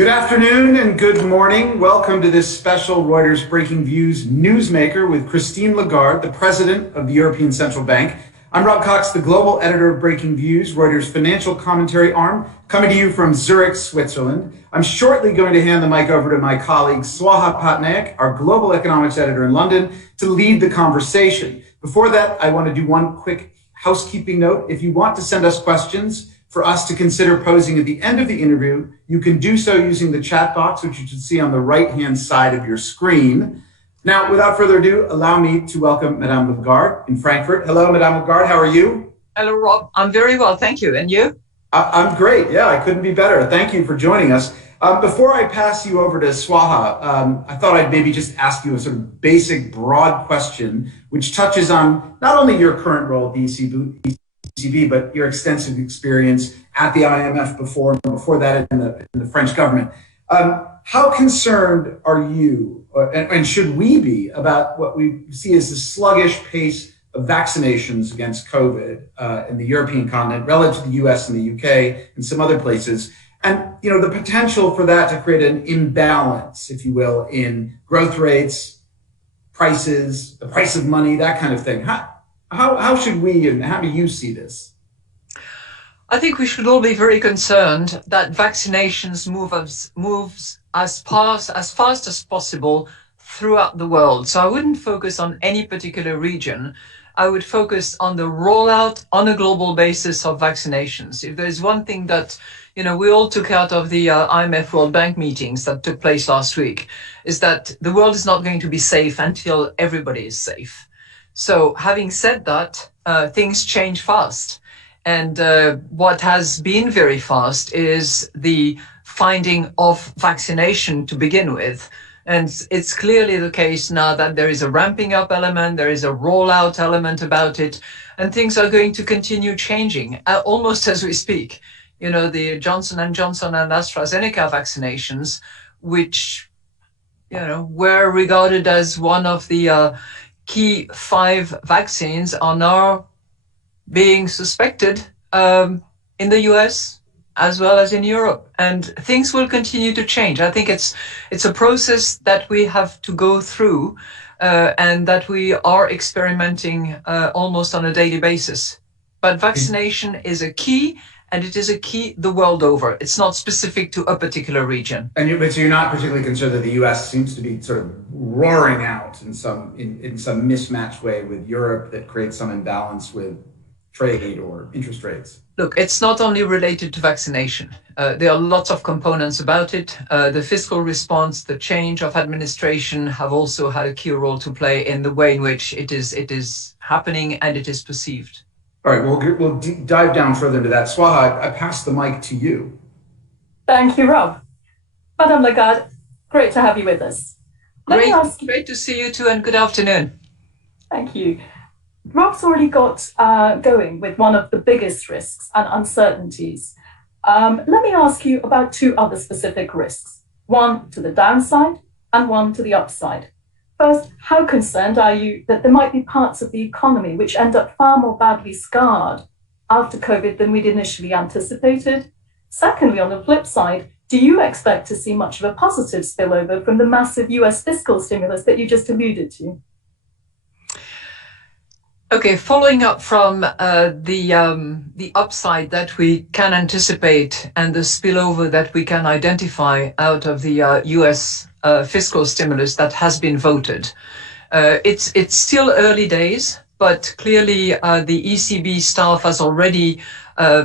Good afternoon and good morning. Welcome to this special Reuters Breaking Views Newsmaker with Christine Lagarde, the president of the European Central Bank. I'm Rob Cox, the global editor of Breaking Views, Reuters' financial commentary arm, coming to you from Zurich, Switzerland. I'm shortly going to hand the mic over to my colleague Swaha Patnaik, our global economics editor in London, to lead the conversation. Before that, I want to do one quick housekeeping note. If you want to send us questions for us to consider posing at the end of the interview, you can do so using the chat box, which you should see on the right-hand side of your screen. Now, without further ado, allow me to welcome Madame Lagarde in Frankfurt. Hello, Madame Lagarde. How are you? Hello, Rob. I'm very well, thank you. And you? I'm great. Yeah, I couldn't be better. Thank you for joining us. Before I pass you over to Swaha, I thought I'd maybe just ask you a sort of basic, broad question, which touches on not only your current role at the ECB, but your extensive experience at the IMF before that in the French government. How concerned are you, and should we be, about what we see as the sluggish pace of vaccinations against COVID in the European continent relative to the US and the UK and some other places? And, you know, the potential for that to create an imbalance, if you will, in growth rates, prices, the price of money, that kind of thing. How should we, and how do you see this? I think we should all be very concerned that vaccinations moves as fast as possible throughout the world. So I wouldn't focus on any particular region. I would focus on the rollout on a global basis of vaccinations. If there's one thing that, you know, we all took out of the IMF World Bank meetings that took place last week, is that the world is not going to be safe until everybody is safe. So having said that, things change fast. And what has been very fast is the finding of vaccination to begin with. And it's clearly the case now that there is a ramping up element, there is a rollout element about it, and things are going to continue changing almost as we speak. You know, the Johnson & Johnson and AstraZeneca vaccinations, which, you know, were regarded as one of the key 5 vaccines, are now being suspected in the US as well as in Europe, and things will continue to change. I think it's a process that we have to go through and that we are experimenting almost on a daily basis. But vaccination is a key, and it is a key the world over. It's not specific to a particular region. But so you're not particularly concerned that the U.S. seems to be sort of roaring out in some mismatched way with Europe that creates some imbalance with trade or interest rates? Look, it's not only related to vaccination. There are lots of components about it. The fiscal response, the change of administration have also had a key role to play in the way in which it is happening and it is perceived. All right, we'll dive down further into that. Swaha, I pass the mic to you. Thank you, Rob. Madame Lagarde, great to have you with us. Great to see you too, and good afternoon. Thank you. Rob's already got going with one of the biggest risks and uncertainties. Let me ask you about 2 other specific risks, one to the downside and one to the upside. First, how concerned are you that there might be parts of the economy which end up far more badly scarred after COVID than we'd initially anticipated? Secondly, on the flip side, do you expect to see much of a positive spillover from the massive US fiscal stimulus that you just alluded to? Okay, following up from the upside that we can anticipate and the spillover that we can identify out of the US fiscal stimulus that has been voted. It's still early days, but clearly the ECB staff has already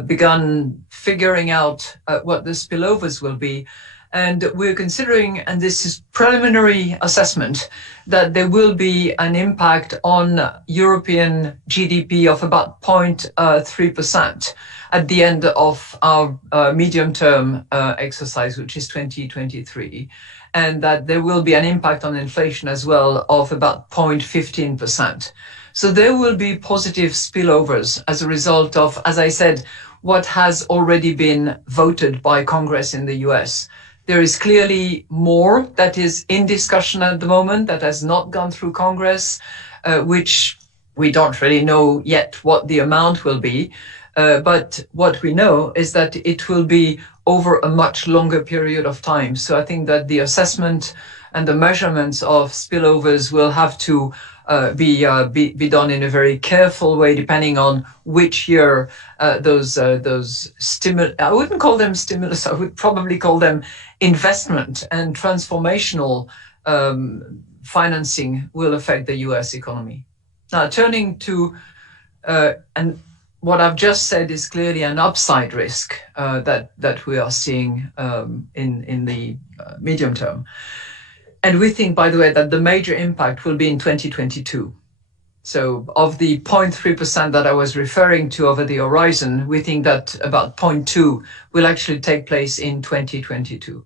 begun figuring out what the spillovers will be. And we're considering, and this is preliminary assessment, that there will be an impact on European GDP of about 0.3% at the end of our medium-term exercise, which is 2023, and that there will be an impact on inflation as well of about 0.15%. So there will be positive spillovers as a result of, as I said, what has already been voted by Congress in the US. There is clearly more that is in discussion at the moment that has not gone through Congress, which we don't really know yet what the amount will be. But what we know is that it will be over a much longer period of time. So I think that the assessment and the measurements of spillovers will have to be done in a very careful way, depending on which year those stimulus. I wouldn't call them stimulus. I would probably call them investment and transformational financing will affect the U.S. economy. Now, turning to and what I've just said is clearly an upside risk that we are seeing in the medium term. And we think, by the way, that the major impact will be in 2022. So of the 0.3% that I was referring to over the horizon, we think that about 0.2 will actually take place in 2022.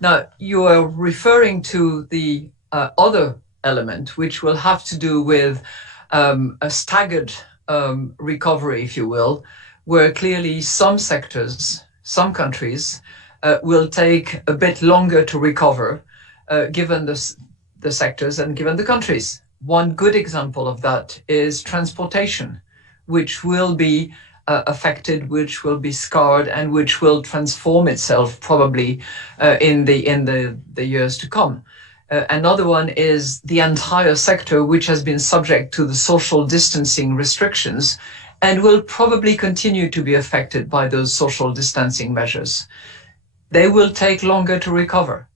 Now, you are referring to the other element, which will have to do with a staggered recovery, if you will, where clearly some sectors, some countries will take a bit longer to recover, given the sectors and given the countries. One good example of that is transportation, which will be affected, which will be scarred, and which will transform itself probably in the years to come. Another one is the entire sector, which has been subject to the social distancing restrictions and will probably continue to be affected by those social distancing measures. They will take longer to recover.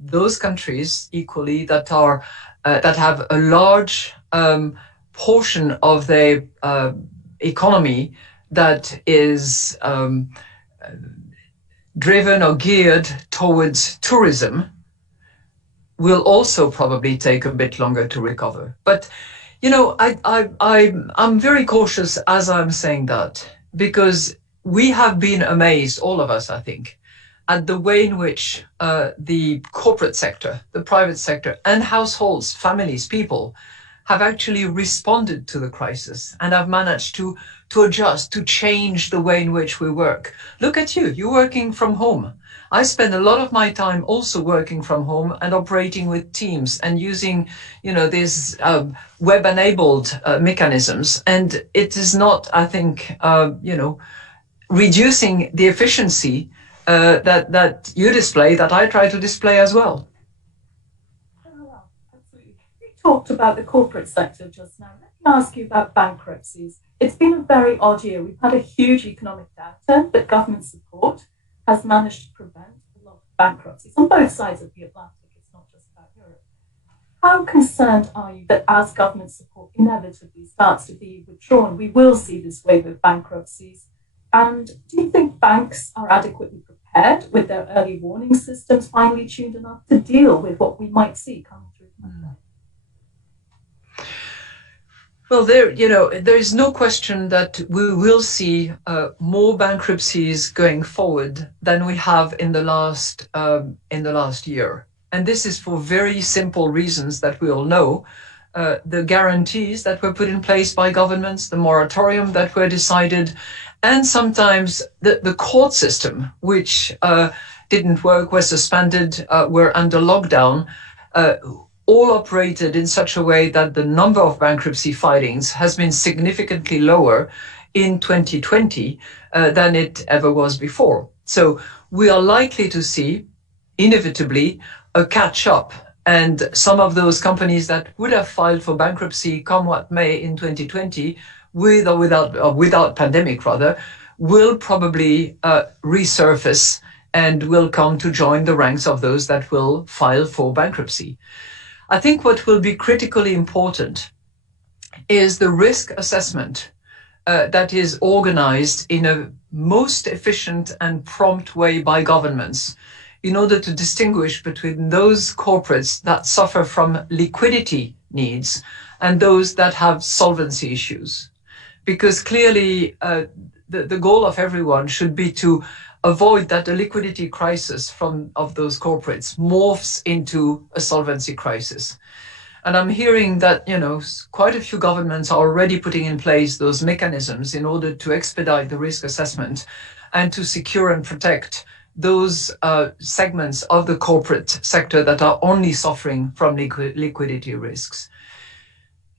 Those countries equally that have a large portion of their economy that is driven or geared towards tourism will also probably take a bit longer to recover. But, you know, I'm very cautious as I'm saying that, because we have been amazed, all of us, I think, at the way in which the corporate sector, the private sector, and households, families, people have actually responded to the crisis and have managed to adjust, to change the way in which we work. Look at you, you're working from home. I spend a lot of my time also working from home and operating with teams and using, you know, these web-enabled mechanisms. And it is not, I think, you know, reducing the efficiency that you display, that I try to display as well. Well, absolutely. You talked about the corporate sector just now. Let me ask you about bankruptcies. It's been a very odd year. We've had a huge economic downturn, but government support has managed to prevent a lot of bankruptcies on both sides of the Atlantic. It's not just about Europe. How concerned are you that as government support inevitably starts to be withdrawn, we will see this wave of bankruptcies? And do you think banks are adequately prepared with their early warning systems finely tuned enough to deal with what we might see coming through the pandemic? Well, there is no question that we will see more bankruptcies going forward than we have in the last year, and this is for very simple reasons that we all know. The guarantees that were put in place by governments, the moratorium that were decided, and sometimes the court system, which didn't work, were suspended, were under lockdown. All operated in such a way that the number of bankruptcy filings has been significantly lower in 2020 than it ever was before. So we are likely to see, inevitably, a catch-up. And some of those companies that would have filed for bankruptcy come what may in 2020, with or without pandemic rather, will probably resurface and will come to join the ranks of those that will file for bankruptcy. I think what will be critically important is the risk assessment that is organized in a most efficient and prompt way by governments in order to distinguish between those corporates that suffer from liquidity needs and those that have solvency issues. Because clearly the goal of everyone should be to avoid that the liquidity crisis of those corporates morphs into a solvency crisis. And I'm hearing that, you know, quite a few governments are already putting in place those mechanisms in order to expedite the risk assessment and to secure and protect those segments of the corporate sector that are only suffering from liquidity risks.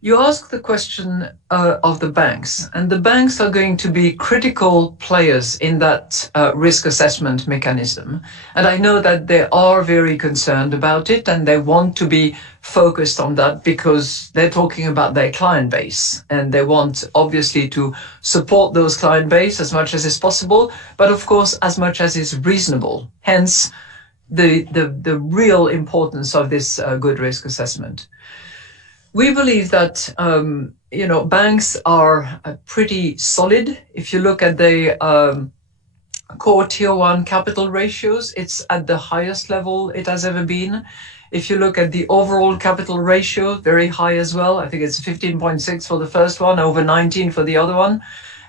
You ask the question of the banks, and the banks are going to be critical players in that risk assessment mechanism. And I know that they are very concerned about it, and they want to be focused on that because they're talking about their client base, and they want obviously to support those client base as much as is possible, but of course as much as is reasonable. Hence, the real importance of this good risk assessment. We believe that banks are pretty solid. If you look at the core tier one capital ratios, it's at the highest level it has ever been. If you look at the overall capital ratio, very high as well. I think it's 15.6 for the first one, over 19 for the other one.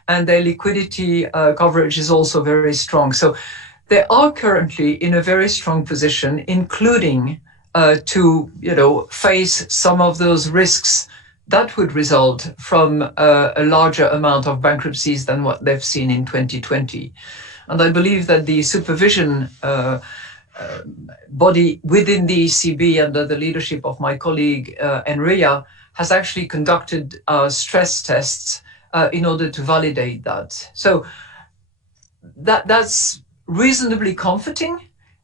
And their liquidity coverage is also very strong. So they are currently in a very strong position, including to face some of those risks that would result from a larger amount of bankruptcies than what they've seen in 2020. And I believe that the supervision body within the ECB under the leadership of my colleague Enria has actually conducted stress tests in order to validate that. So that's reasonably comforting.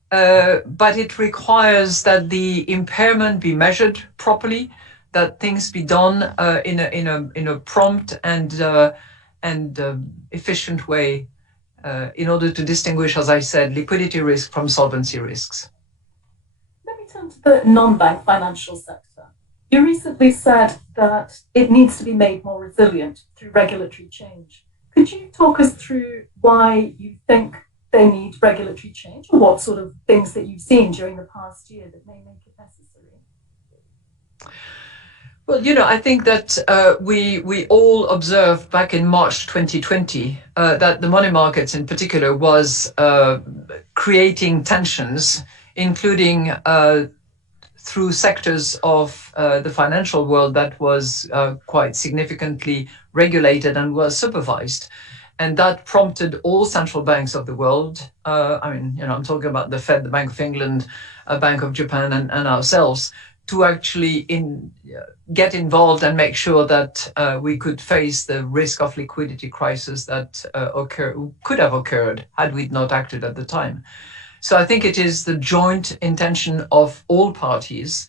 But it requires that the impairment be measured properly, that things be done in a prompt and efficient way in order to distinguish, as I said, liquidity risk from solvency risks. Let me turn to the non-bank financial sector. You recently said that it needs to be made more resilient through regulatory change. Could you talk us through why you think they need regulatory change, or what sort of things that you've seen during the past year that may make it necessary? Well, I think that we all observed back in March 2020 that the money markets in particular was creating tensions, including through sectors of the financial world that was quite significantly regulated and was supervised. And that prompted all central banks of the world. I'm talking about the Fed, the Bank of England, Bank of Japan, and ourselves, to actually get involved and make sure that we could face the risk of liquidity crisis that could have occurred had we not acted at the time. So I think it is the joint intention of all parties,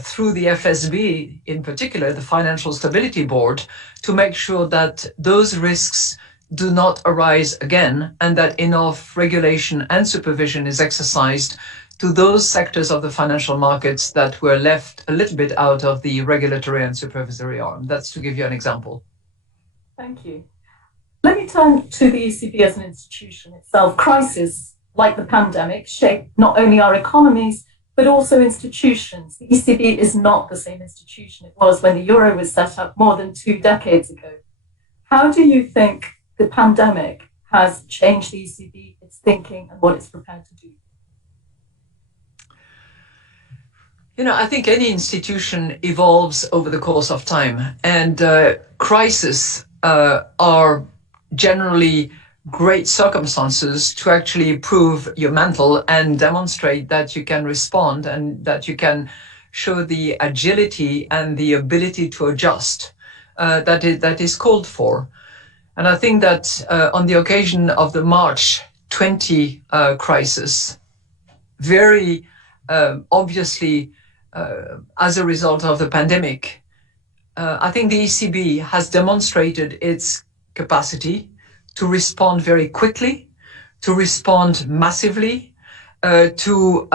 through the FSB in particular, the Financial Stability Board, to make sure that those risks do not arise again, and that enough regulation and supervision is exercised to those sectors of the financial markets that were left a little bit out of the regulatory and supervisory arm. That's to give you an example. Thank you. Let me turn to the ECB as an institution itself. Crises like the pandemic shape not only our economies, but also institutions. The ECB is not the same institution it was when the euro was set up more than 2 decades ago. How do you think the pandemic has changed the ECB, its thinking, and what it's prepared to do? I think any institution evolves over the course of time, and crises are generally great circumstances to actually prove your mantle and demonstrate that you can respond and that you can show the agility and the ability to adjust that is called for. And I think that on the occasion of the March 20 crisis, very obviously as a result of the pandemic, I think the ECB has demonstrated its capacity to respond very quickly, to respond massively, to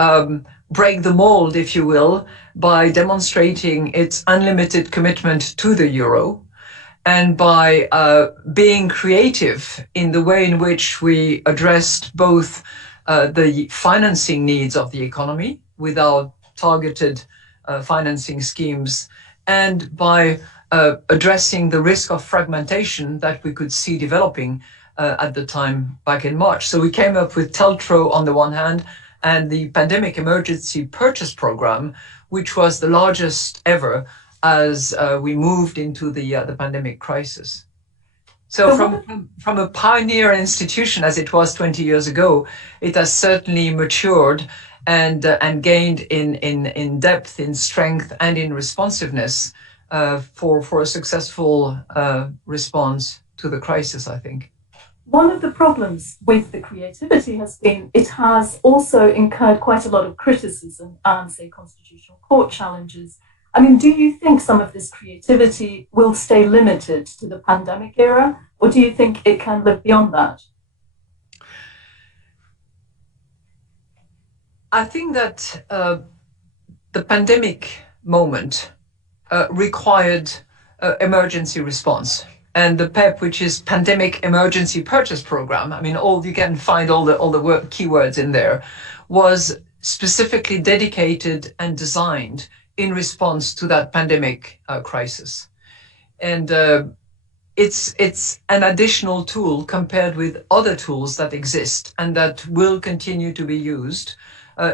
break the mold, if you will, by demonstrating its unlimited commitment to the euro, and by being creative in the way in which we addressed both the financing needs of the economy with our targeted financing schemes, and by addressing the risk of fragmentation that we could see developing at the time back in March. So we came up with TLTRO on the one hand, and the Pandemic Emergency Purchase Program, which was the largest ever as we moved into the pandemic crisis. So from a pioneer institution as it was 20 years ago, it has certainly matured and gained in depth, in strength, and in responsiveness for a successful response to the crisis, I think. One of the problems with the creativity has been it has also incurred quite a lot of criticism and, say, constitutional court challenges. I mean, do you think some of this creativity will stay limited to the pandemic era, or do you think it can live beyond that? I think that the pandemic moment required emergency response. And the PEP, which is Pandemic Emergency Purchase Program, I mean, you can find all the keywords in there, was specifically dedicated and designed in response to that pandemic crisis. And it's an additional tool compared with other tools that exist and that will continue to be used.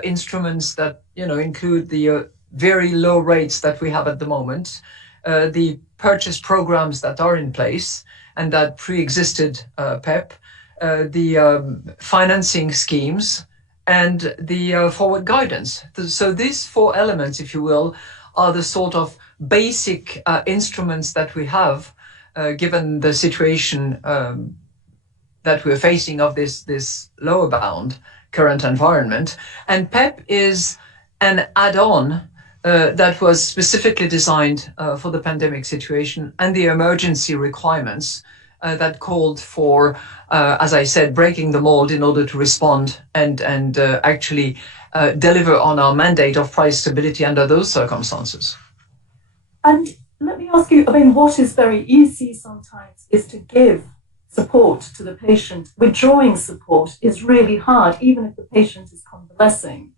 Instruments that include the very low rates that we have at the moment, the purchase programs that are in place and that pre-existed PEP, the financing schemes, and the forward guidance. So these four elements, if you will, are the sort of basic instruments that we have, given the situation that we're facing of this lower bound current environment. And PEP is an add-on that was specifically designed for the pandemic situation and the emergency requirements that called for, as I said, breaking the mold in order to respond and actually deliver on our mandate of price stability under those circumstances. And let me ask you, I mean, what is very easy sometimes is to give support to the patient. Withdrawing support is really hard, even if the patient is convalescing.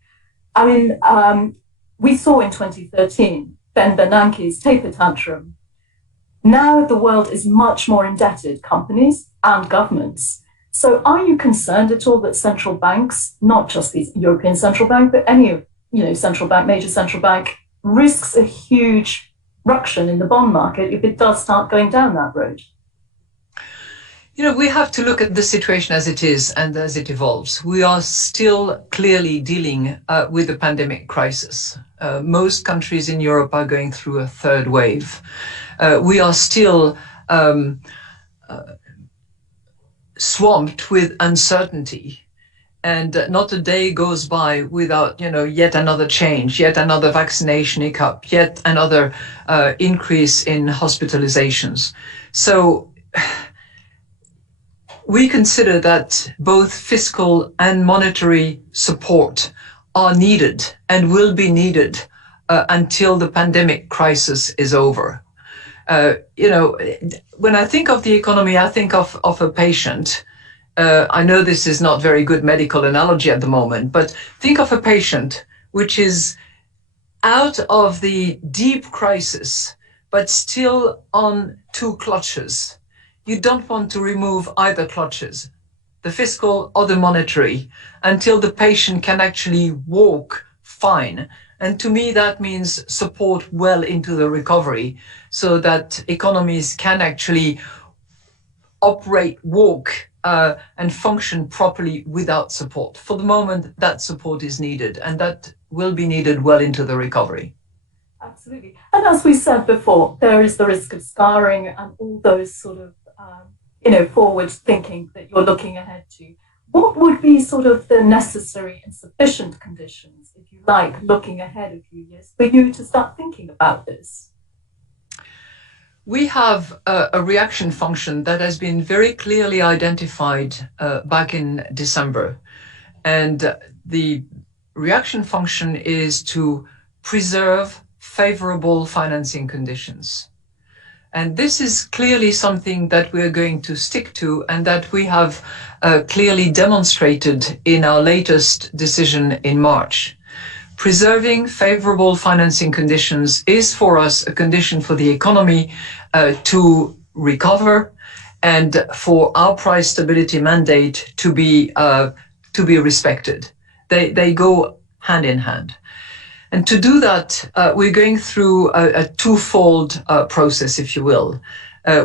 I mean, we saw in 2013 Ben Bernanke's taper tantrum. Now the world is much more indebted, companies and governments. So are you concerned at all that central banks, not just the European Central Bank, but any central bank, major central bank, risks a huge ruction in the bond market if it does start going down that road? We have to look at the situation as it is and as it evolves. We are still clearly dealing with the pandemic crisis. Most countries in Europe are going through a third wave. We are still swamped with uncertainty. And not a day goes by without, yet another change, yet another vaccination hiccup, yet another increase in hospitalizations. So we consider that both fiscal and monetary support are needed and will be needed until the pandemic crisis is over. When I think of the economy, I think of a patient. I know this is not very good medical analogy at the moment, but think of a patient which is out of the deep crisis, but still on two clutches. You don't want to remove either clutches, the fiscal or the monetary, until the patient can actually walk fine. And to me, that means support well into the recovery so that economies can actually operate, walk, and function properly without support. For the moment, that support is needed, and that will be needed well into the recovery. Absolutely. And as we said before, there is the risk of scarring and all those sort of forward thinking that you're looking ahead to. What would be sort of the necessary and sufficient conditions, if you like, looking ahead a few years, for you to start thinking about this? We have a reaction function that has been very clearly identified back in December. And the reaction function is to preserve favorable financing conditions. And this is clearly something that we're going to stick to and that we have clearly demonstrated in our latest decision in March. Preserving favorable financing conditions is for us a condition for the economy to recover and for our price stability mandate to be respected. They go hand in hand. And to do that, we're going through a twofold process, if you will.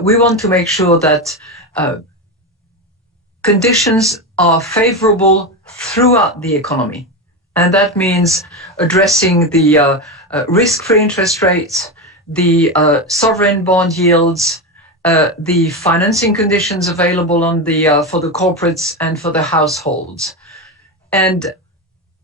We want to make sure that conditions are favorable throughout the economy. And that means addressing the risk-free interest rates, the sovereign bond yields, the financing conditions available on the for the corporates and for the households, and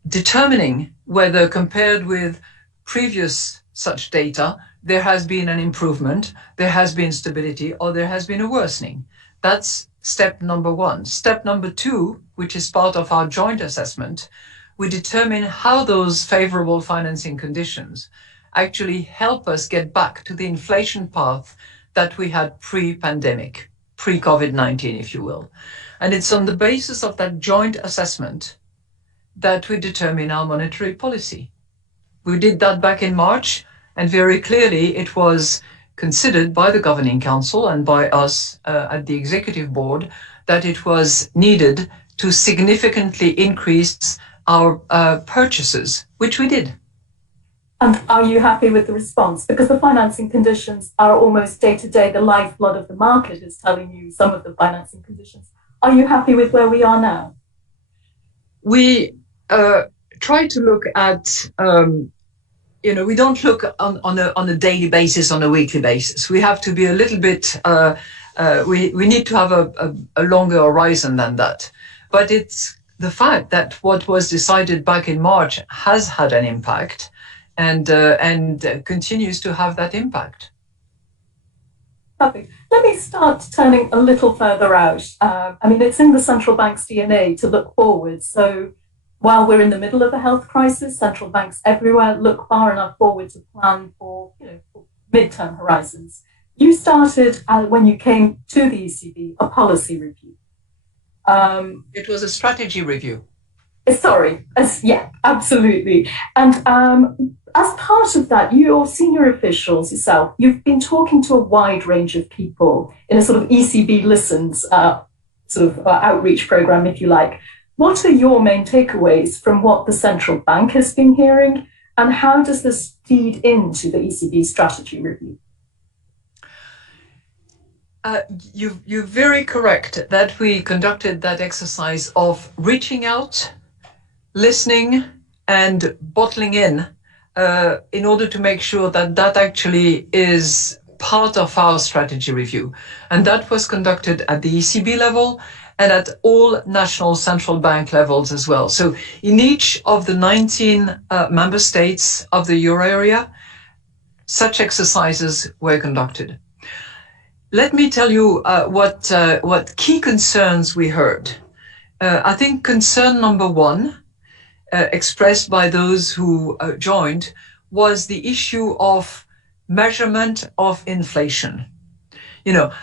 determining whether, compared with previous such data, there has been an improvement, there has been stability, or there has been a worsening. That's step number one. Step number two, which is part of our joint assessment, we determine how those favorable financing conditions actually help us get back to the inflation path that we had pre-pandemic, pre-COVID-19, if you will. And it's on the basis of that joint assessment that we determine our monetary policy. We did that back in March, and very clearly it was considered by the Governing Council and by us at the Executive Board that it was needed to significantly increase our purchases, which we did. And are you happy with the response? Because the financing conditions are almost day to day, the lifeblood of the market is telling you some of the financing conditions. Are you happy with where we are now? We try to look at, we don't look on a daily basis, on a weekly basis. We have to be a little bit, we need to have a longer horizon than that. But it's the fact that what was decided back in March has had an impact and continues to have that impact. Perfect. Let me start turning a little further out. It's in the central bank's DNA to look forward. So while we're in the middle of a health crisis, central banks everywhere look far enough forward to plan for midterm horizons. You started, when you came to the ECB, a policy review. It was a strategy review. Yeah, absolutely. And as part of that, your senior officials yourself, you've been talking to a wide range of people in a sort of ECB Listens outreach program, if you like. What are your main takeaways from what the central bank has been hearing, and how does this feed into the ECB strategy review? You're very correct that we conducted that exercise of reaching out, listening, and bottling in order to make sure that actually is part of our strategy review. And that was conducted at the ECB level and at all national central bank levels as well. So in each of the 19 member states of the euro area, such exercises were conducted. Let me tell you what key concerns we heard. I think concern number one, expressed by those who joined, was the issue of measurement of inflation.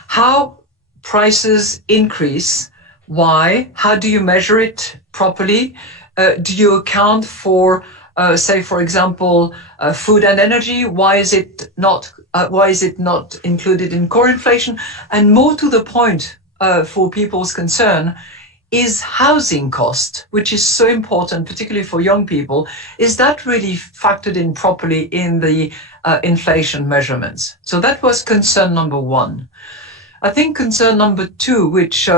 How prices increase, why, how do you measure it properly? Do you account for, say, for example, food and energy? Why is it not included in core inflation? And more to the point, for people's concern, is housing cost, which is so important, particularly for young people. Is that really factored in properly in the inflation measurements? So that was concern number one. I think concern number two, which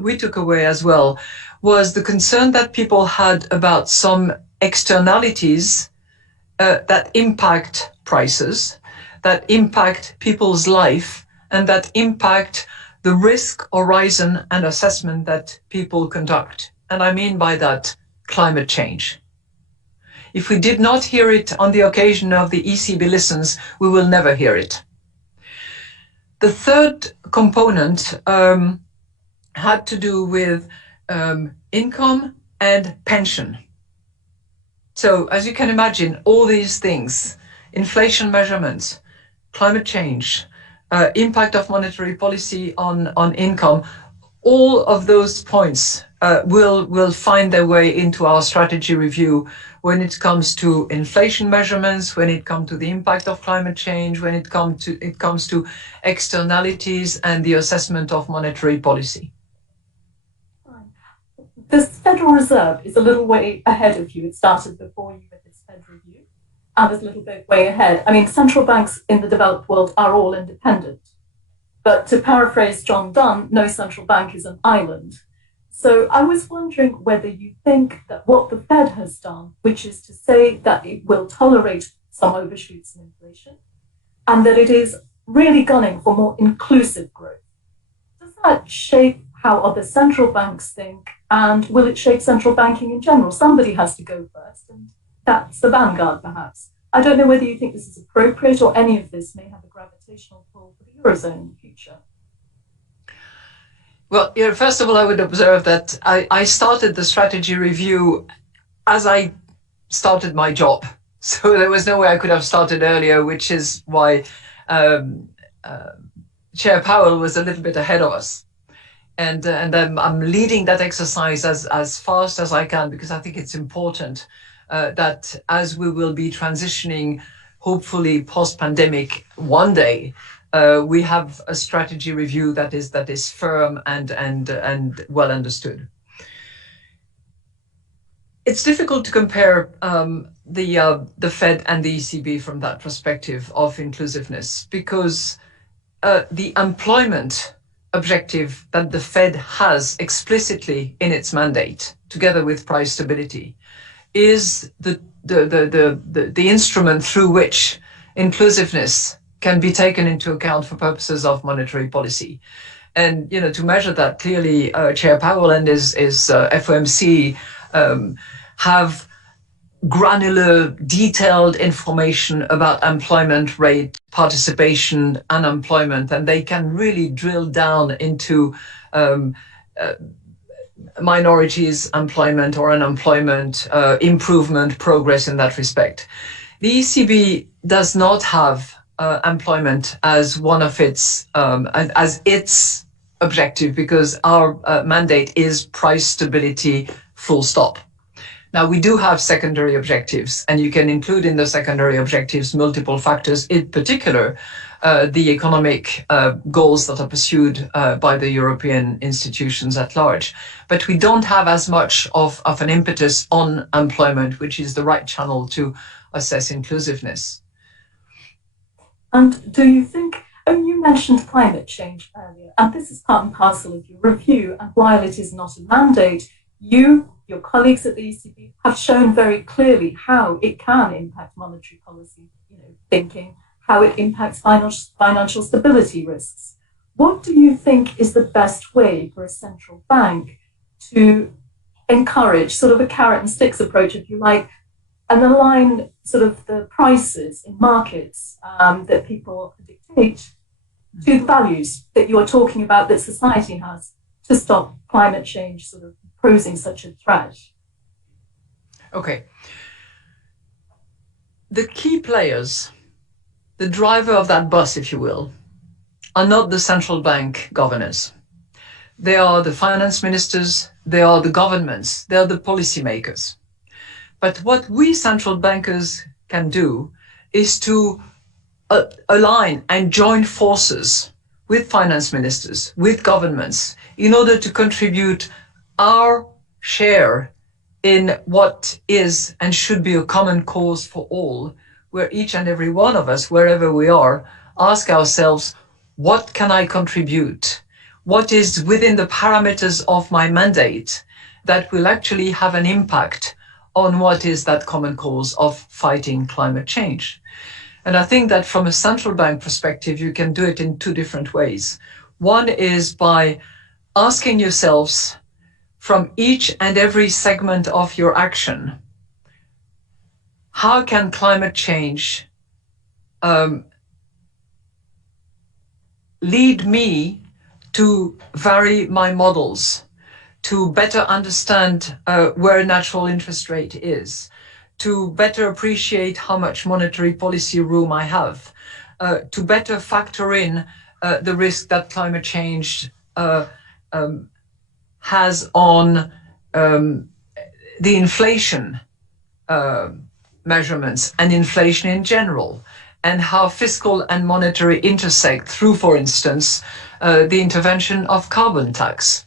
we took away as well, was the concern that people had about some externalities that impact prices, that impact people's life, and that impact the risk horizon and assessment that people conduct. And I mean by that climate change. If we did not hear it on the occasion of the ECB Listens, we will never hear it. The third component had to do with income and pension. So as you can imagine, all these things, inflation measurements, climate change, impact of monetary policy on income, all of those points will find their way into our strategy review when it comes to inflation measurements, when it comes to the impact of climate change, when it comes to externalities and the assessment of monetary policy. The Federal Reserve is a little way ahead of you. It started before you with its Fed review. And is a little bit way ahead. Central banks in the developed world are all independent. But to paraphrase John Donne, no central bank is an island. So I was wondering whether you think that what the Fed has done, which is to say that it will tolerate some overshoots in inflation, and that it is really gunning for more inclusive growth. Does that shape how other central banks think, and will it shape central banking in general? Somebody has to go first, and that's the vanguard, perhaps. I don't know whether you think this is appropriate or any of this may have a gravitational pull for the Eurozone in the future. Well, first of all, I would observe that I started the strategy review as I started my job. So there was no way I could have started earlier, which is why Chair Powell was a little bit ahead of us. And I'm leading that exercise as fast as I can, because I think it's important that as we will be transitioning, hopefully post-pandemic one day, we have a strategy review that is firm and well understood. It's difficult to compare the Fed and the ECB from that perspective of inclusiveness, because the employment objective that the Fed has explicitly in its mandate, together with price stability, is the instrument through which inclusiveness can be taken into account for purposes of monetary policy. And to measure that, clearly Chair Powell and his FOMC have granular, detailed information about employment rate, participation, unemployment, and they can really drill down into minorities' employment or unemployment, improvement, progress in that respect. The ECB does not have employment as one of its objective, because our mandate is price stability, full stop. Now, we do have secondary objectives, and you can include in the secondary objectives multiple factors, in particular, the economic goals that are pursued by the European institutions at large. But we don't have as much of an impetus on employment, which is the right channel to assess inclusiveness. And do you think, you mentioned climate change earlier, and this is part and parcel of your review, and while it is not a mandate, your colleagues at the ECB have shown very clearly how it can impact monetary policy thinking, how it impacts financial stability risks. What do you think is the best way for a central bank to encourage sort of a carrot and sticks approach, if you like, and align sort of the prices in markets that people dictate to the values that you are talking about that society has to stop climate change sort of posing such a threat? Okay. The key players, the driver of that bus, if you will, are not the central bank governors. They are the finance ministers, they are the governments, they are the policymakers. But what we central bankers can do is to align and join forces with finance ministers, with governments, in order to contribute our share in what is and should be a common cause for all, where each and every one of us, wherever we are, ask ourselves, what can I contribute? What is within the parameters of my mandate that will actually have an impact on what is that common cause of fighting climate change? And I think that from a central bank perspective, you can do it in two different ways. One is by asking yourselves, from each and every segment of your action, how can climate change lead me to vary my models, to better understand where natural interest rate is, to better appreciate how much monetary policy room I have, to better factor in the risk that climate change has on the inflation measurements and inflation in general, and how fiscal and monetary intersect through, for instance, the intervention of carbon tax.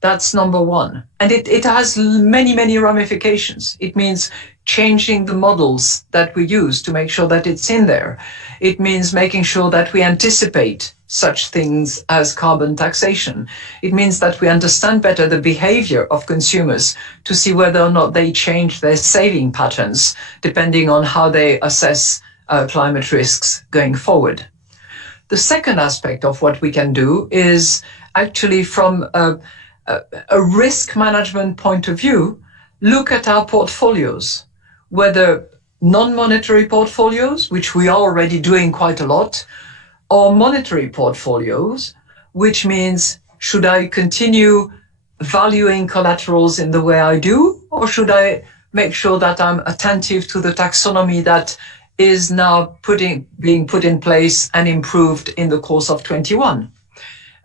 That's number one. And it has many, many ramifications. It means changing the models that we use to make sure that it's in there. It means making sure that we anticipate such things as carbon taxation. It means that we understand better the behavior of consumers to see whether or not they change their saving patterns, depending on how they assess climate risks going forward. The second aspect of what we can do is actually from a risk management point of view, look at our portfolios, whether non-monetary portfolios, which we are already doing quite a lot, or monetary portfolios, which means should I continue valuing collaterals in the way I do, or should I make sure that I'm attentive to the taxonomy that is now being put in place and improved in the course of 21?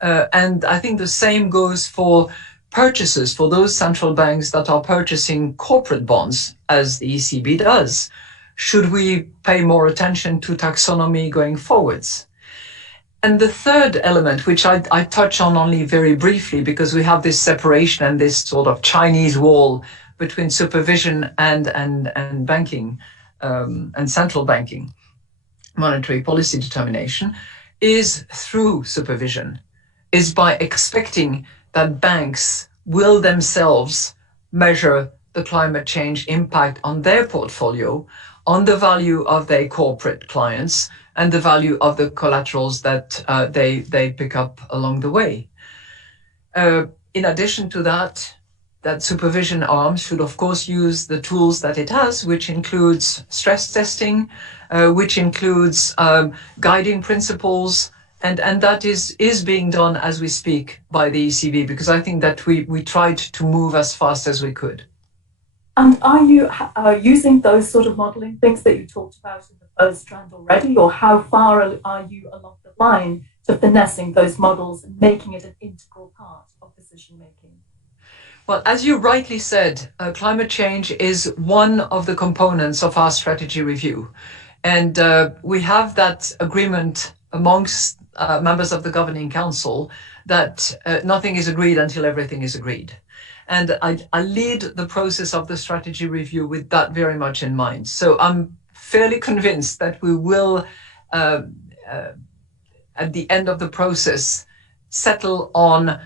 And I think the same goes for purchases, for those central banks that are purchasing corporate bonds, as the ECB does. Should we pay more attention to taxonomy going forwards? And the third element, which I touch on only very briefly, because we have this separation and this sort of Chinese wall between supervision and banking, and central banking, monetary policy determination, is through supervision, is by expecting that banks will themselves measure the climate change impact on their portfolio, on the value of their corporate clients, and the value of the collaterals that they pick up along the way. In addition to that, that supervision arm should of course use the tools that it has, which includes stress testing, which includes guiding principles, and that is being done as we speak by the ECB, because I think that we tried to move as fast as we could. And are you using those sort of modelling things that you talked about in the first strand already, or how far are you along the line to finessing those models and making it an integral part of decision making? Well, as you rightly said, climate change is one of the components of our strategy review. And we have that agreement amongst members of the Governing Council that nothing is agreed until everything is agreed. And I lead the process of the strategy review with that very much in mind. So I'm fairly convinced that we will, at the end of the process, settle on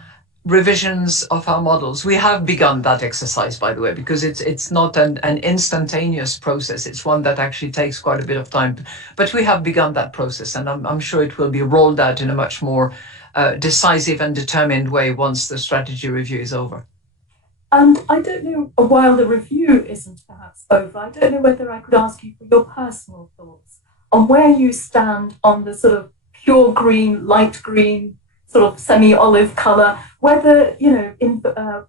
revisions of our models. We have begun that exercise, by the way, because it's not an instantaneous process. It's one that actually takes quite a bit of time. But we have begun that process, and I'm sure it will be rolled out in a much more decisive and determined way once the strategy review is over. And I don't know, while the review isn't perhaps over, I don't know whether I could ask you for your personal thoughts on where you stand on the sort of pure green, light green, sort of semi-olive colour, whether,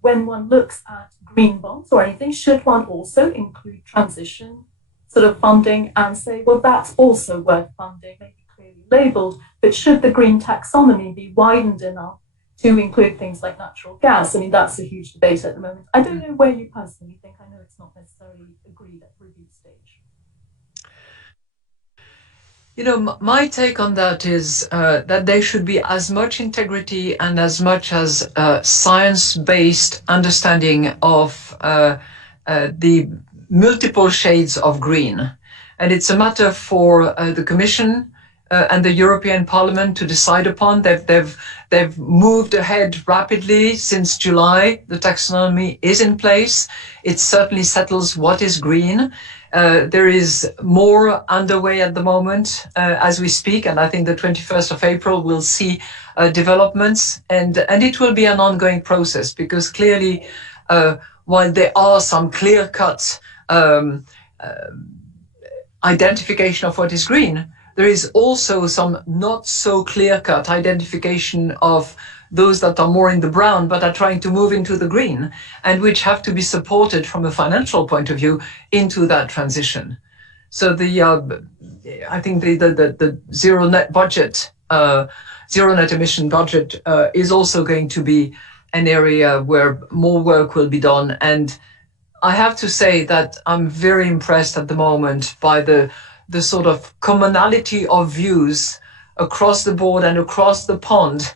when one looks at green bonds or anything, should one also include transition sort of funding and say, well, that's also worth funding, maybe clearly labelled, but should the green taxonomy be widened enough to include things like natural gas? I mean, that's a huge debate at the moment. I don't know where you personally think. I know it's not necessarily agreed at review stage. My take on that is that there should be as much integrity and as much as science-based understanding of the multiple shades of green. And it's a matter for the Commission and the European Parliament to decide upon. They've moved ahead rapidly since July. The taxonomy is in place. It certainly settles what is green. There is more underway at the moment as we speak, and I think the 21st of April will see developments, and it will be an ongoing process, because clearly, while there are some clear-cut identification of what is green, there is also some not so clear-cut identification of those that are more in the brown but are trying to move into the green, and which have to be supported from a financial point of view into that transition. So I think the zero net budget, zero net emission budget is also going to be an area where more work will be done. And I have to say that I'm very impressed at the moment by the sort of commonality of views across the board and across the pond,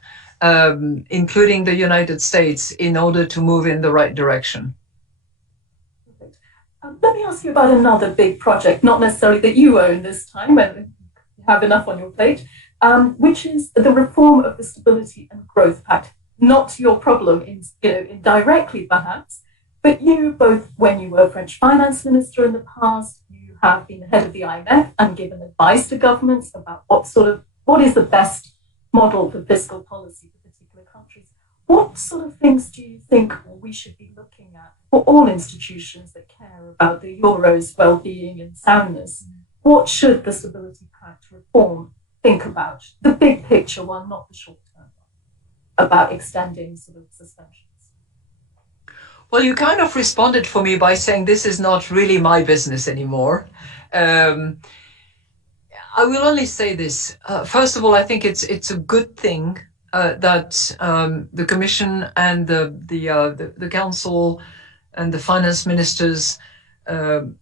including the United States, in order to move in the right direction. Let me ask you about another big project, not necessarily that you own this time, when you have enough on your plate, which is the reform of the Stability and Growth Pact. Not your problem, indirectly perhaps, but you both, when you were French finance minister in the past, you You have been the head of the IMF and given advice to governments about what is the best model for fiscal policy for particular countries. What sort of things do you think we should be looking at for all institutions that care about the euro's well-being and soundness? What should the Stability Pact reform think about? The big picture one, not the short-term one, about extending sort of suspensions. Well, you kind of responded for me by saying this is not really my business anymore. I will only say this. First of all, I think it's a good thing that the Commission and the Council and the finance ministers have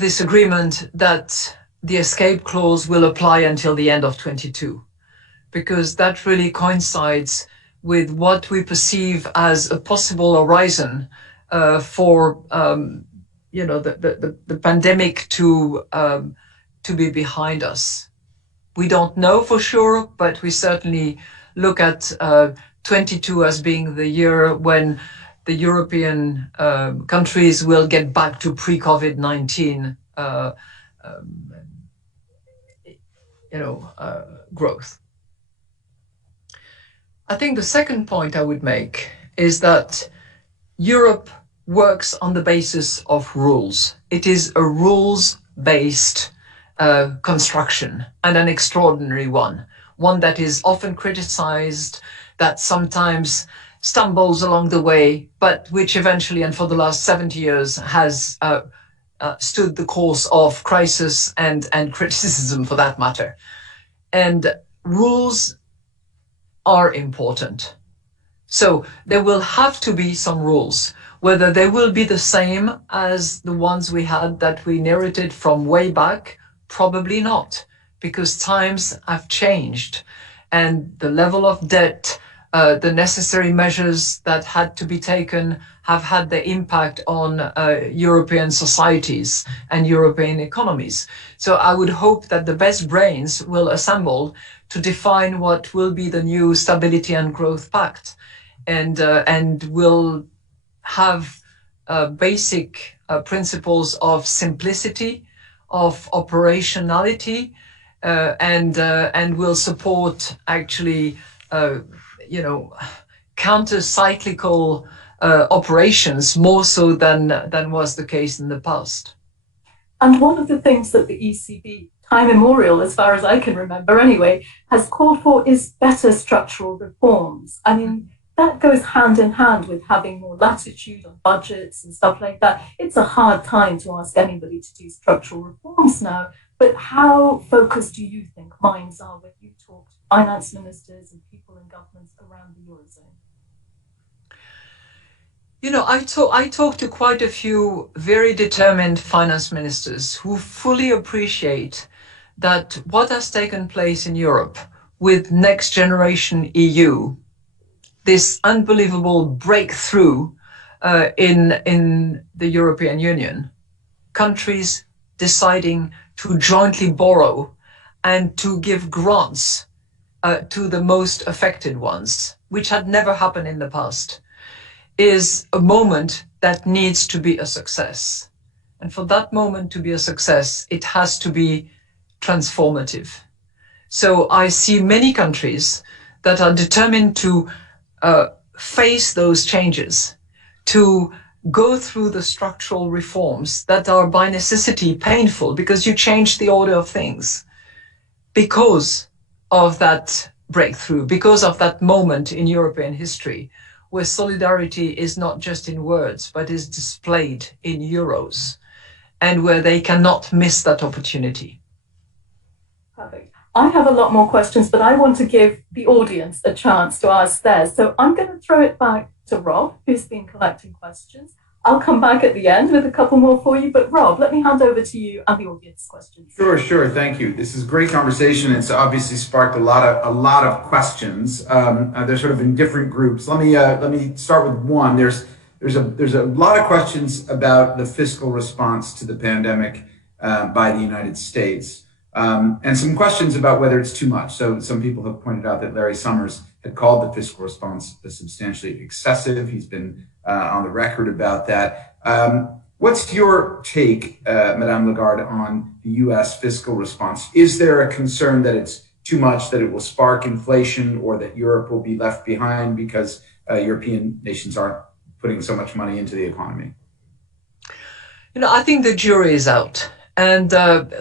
this agreement that the escape clause will apply until the end of 22, because that really coincides with what we perceive as a possible horizon for the pandemic to be behind us. We don't know for sure, but we certainly look at 22 as being the year when the European countries will get back to pre-COVID-19 growth. I think the second point I would make is that Europe works on the basis of rules. It is a rules-based construction, and an extraordinary one that is often criticized, that sometimes stumbles along the way, but which eventually, and for the last 70 years, has stood the course of crisis and criticism for that matter. And rules are important. So there will have to be some rules. Whether they will be the same as the ones we had that we inherited from way back, probably not, because times have changed and the level of debt, the necessary measures that had to be taken have had the impact on European societies and European economies. So I would hope that the best brains will assemble to define what will be the new Stability and Growth Pact, and will have basic principles of simplicity, of operationality, and will support actually counter-cyclical operations more so than was the case in the past. And one of the things that the ECB, time immemorial, as far as I can remember anyway, has called for is better structural reforms. I mean, that goes hand in hand with having more latitude on budgets and stuff like that. It's a hard time to ask anybody to do structural reforms now, but how focused do you think minds are when you talk to finance ministers and people in governments around the Eurozone? I talk to quite a few very determined finance ministers who fully appreciate that what has taken place in Europe with Next Generation EU, this unbelievable breakthrough in the European Union, countries deciding to jointly borrow and to give grants to the most affected ones, which had never happened in the past, is a moment that needs to be a success. And for that moment to be a success, it has to be transformative. So I see many countries that are determined to face those changes, to go through the structural reforms that are by necessity painful because you change the order of things because of that breakthrough, because of that moment in European history where solidarity is not just in words, but is displayed in euros, and where they cannot miss that opportunity. Perfect. I have a lot more questions, but I want to give the audience a chance to ask theirs. So I'm going to throw it back to Rob, who's been collecting questions. I'll come back at the end with a couple more for you. But Rob, let me hand over to you and the audience questions. Sure. Thank you. This is great conversation. It's obviously sparked a lot of questions. They're sort of in different groups. Let me start with one. There's a lot of questions about the fiscal response to the pandemic by the United States, and some questions about whether it's too much. So some people have pointed out that Larry Summers had called the fiscal response substantially excessive. He's been on the record about that. What's your take, Madame Lagarde, on the U.S. fiscal response? Is there a concern that it's too much, that it will spark inflation, or that Europe will be left behind because European nations aren't putting so much money into the economy? I think the jury is out. And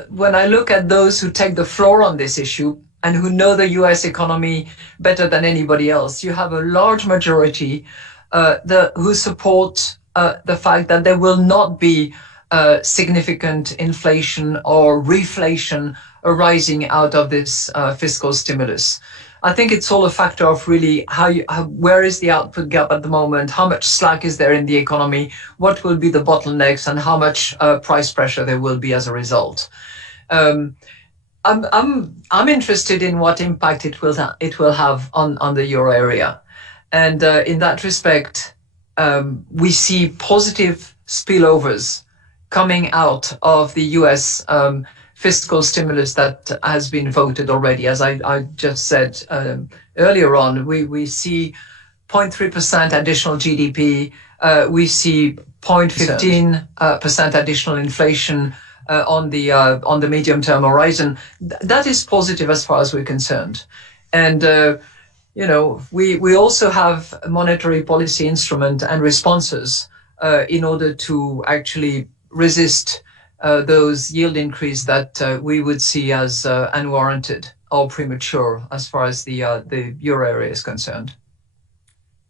when I look at those who take the floor on this issue and who know the US economy better than anybody else, you have a large majority who support the fact that there will not be significant inflation or reflation arising out of this fiscal stimulus. I think it's all a factor of really where is the output gap at the moment, how much slack is there in the economy, what will be the bottlenecks, and how much price pressure there will be as a result. I'm interested in what impact it will have on the euro area, and in that respect, we see positive spillovers coming out of the US fiscal stimulus that has been voted already. As I just said earlier on, we see 0.3% additional GDP, we see 0.15% additional inflation on the medium-term horizon. That is positive as far as we're concerned. And we also have a monetary policy instrument and responses in order to actually resist those yield increase that we would see as unwarranted or premature as far as the euro area is concerned.